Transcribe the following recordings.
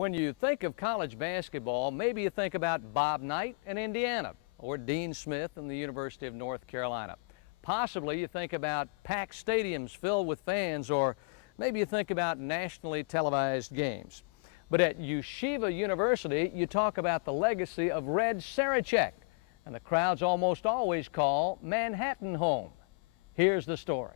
When you think of college basketball, maybe you think about Bob Knight in Indiana or Dean Smith in the University of North Carolina. Possibly you think about packed stadiums filled with fans, or maybe you think about nationally televised games. But at Yeshiva University, you talk about the legacy of Red Sarachek, and the crowds almost always call Manhattan home. Here's the story.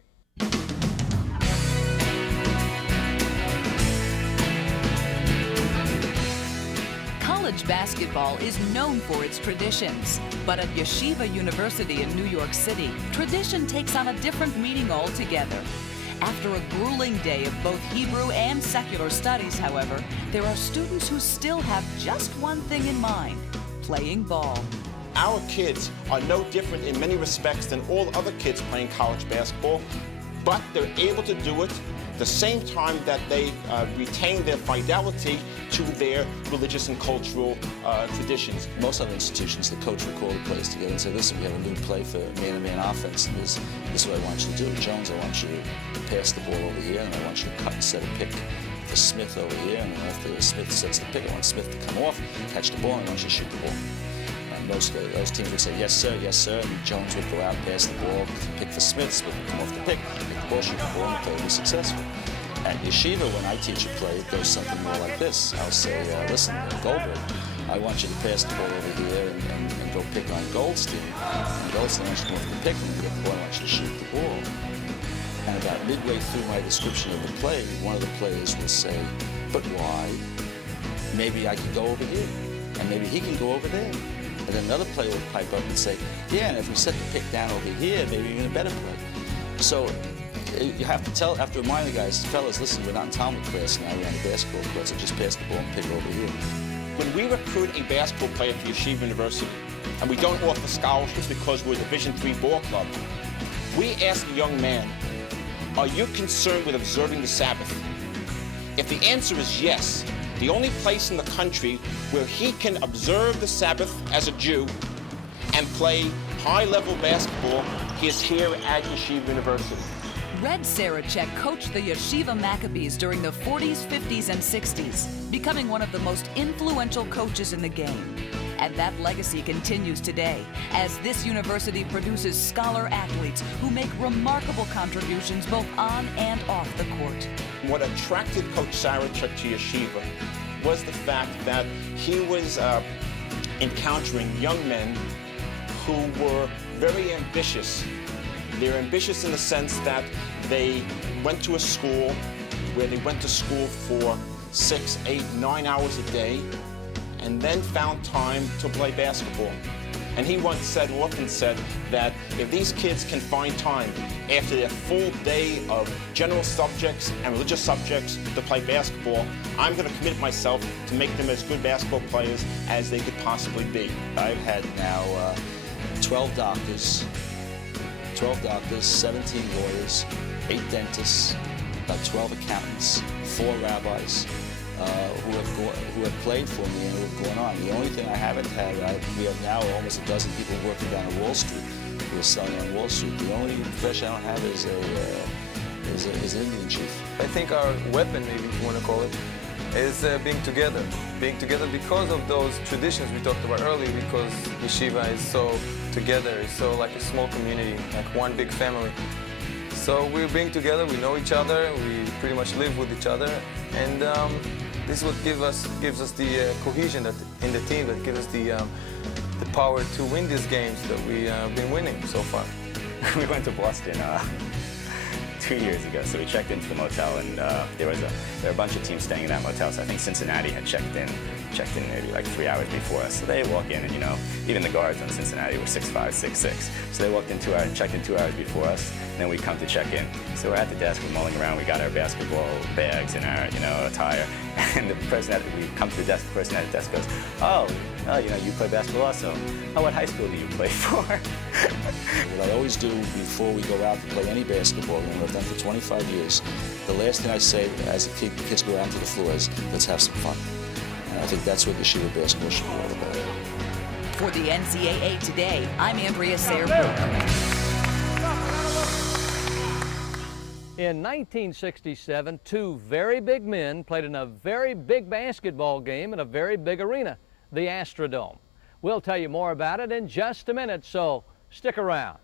College basketball is known for its traditions, but at Yeshiva University in New York City, tradition takes on a different meaning altogether. After a grueling day of both Hebrew and secular studies, however, there are students who still have just one thing in mind: playing ball. Our kids are no different in many respects than all other kids playing college basketball, but they're able to do it at the same time that they retain their fidelity to their religious and cultural traditions. Most other institutions, the coach would call the players together and say, listen, we have a new play for man-to-man offense, and this is what I want you to do. Jones, I want you to pass the ball over here, and I want you to cut and set a pick for Smith over here, and then after Smith sets the pick, I want Smith to come off, catch the ball, and I want you to shoot the ball. And most of those teams would say, yes, sir, and Jones would go out, pass the ball, pick for Smith, Smith would come off the pick the ball, shoot the ball, and the play would be successful. At Yeshiva, when I teach a play, it goes something more like this. I'll say, listen, Goldberg, I want you to pass the ball over here and go pick on Goldstein. And Goldstein wants you to come off the pick, and when you get the ball, I want you to shoot the ball. And about midway through my description of the play, one of the players will say, but why? Maybe I could go over here, and maybe he can go over there. And then another player will pipe up and say, yeah, and if we set the pick down over here, maybe even a better play. So you have to remind the guys, fellas, listen, we're not in Talmud class now, we're on the basketball court, so just pass the ball and pick it over here. When we recruit a basketball player for Yeshiva University, and we don't offer scholarships because we're a Division III ball club, we ask a young man, are you concerned with observing the Sabbath? If the answer is yes, the only place in the country where he can observe the Sabbath as a Jew and play high-level basketball, he is here at Yeshiva University. Red Sarachek coached the Yeshiva Maccabees during the 40s, 50s, and 60s, becoming one of the most influential coaches in the game. And that legacy continues today, as this university produces scholar athletes who make remarkable contributions both on and off the court. What attracted Coach Sarachek to Yeshiva was the fact that he was encountering young men who were very ambitious. They're ambitious in the sense that they went to a school where they went to school for 6, 8, 9 hours a day, and then found time to play basketball. And he once often said that if these kids can find time after their full day of general subjects and religious subjects to play basketball, I'm going to commit myself to make them as good basketball players as they could possibly be. I've had now 12 doctors, 17 lawyers, 8 dentists, about 12 accountants, 4 rabbis, who have played for me and who have gone on. The only thing I haven't had, we have now almost a dozen people working down on Wall Street who are selling on Wall Street. The only profession I don't have is an Indian chief. I think our weapon, maybe if you want to call it, is being together. Being together because of those traditions we talked about earlier, because Yeshiva is so together, it's so like a small community, like one big family. So we're being together, we know each other, we pretty much live with each other, and this is what gives us the cohesion in the team, that gives us the power to win these games that we've been winning so far. We went to Boston 2 years ago, so we checked into the motel, and there were a bunch of teams staying in that motel. So I think Cincinnati had checked in maybe like 3 hours before us. So they walk in, and even the guards on Cincinnati were 6'5", 6'6". So they walked in 2 hours, checked in 2 hours before us, and then we come to check in. So we're at the desk, we're mulling around, we got our basketball bags and our attire, and we come to the desk, the person at the desk goes, oh, you play basketball also. Oh, what high school do you play for? What I always do before we go out to play any basketball game, I've done for 25 years, the last thing I say as the kids go out to the floor is, let's have some fun. And I think that's what Yeshiva basketball should be all about. For the NCAA Today, I'm Andrea Sayre-Brooke. In 1967, two very big men played in a very big basketball game in a very big arena, the Astrodome. We'll tell you more about it in just a minute, so stick around.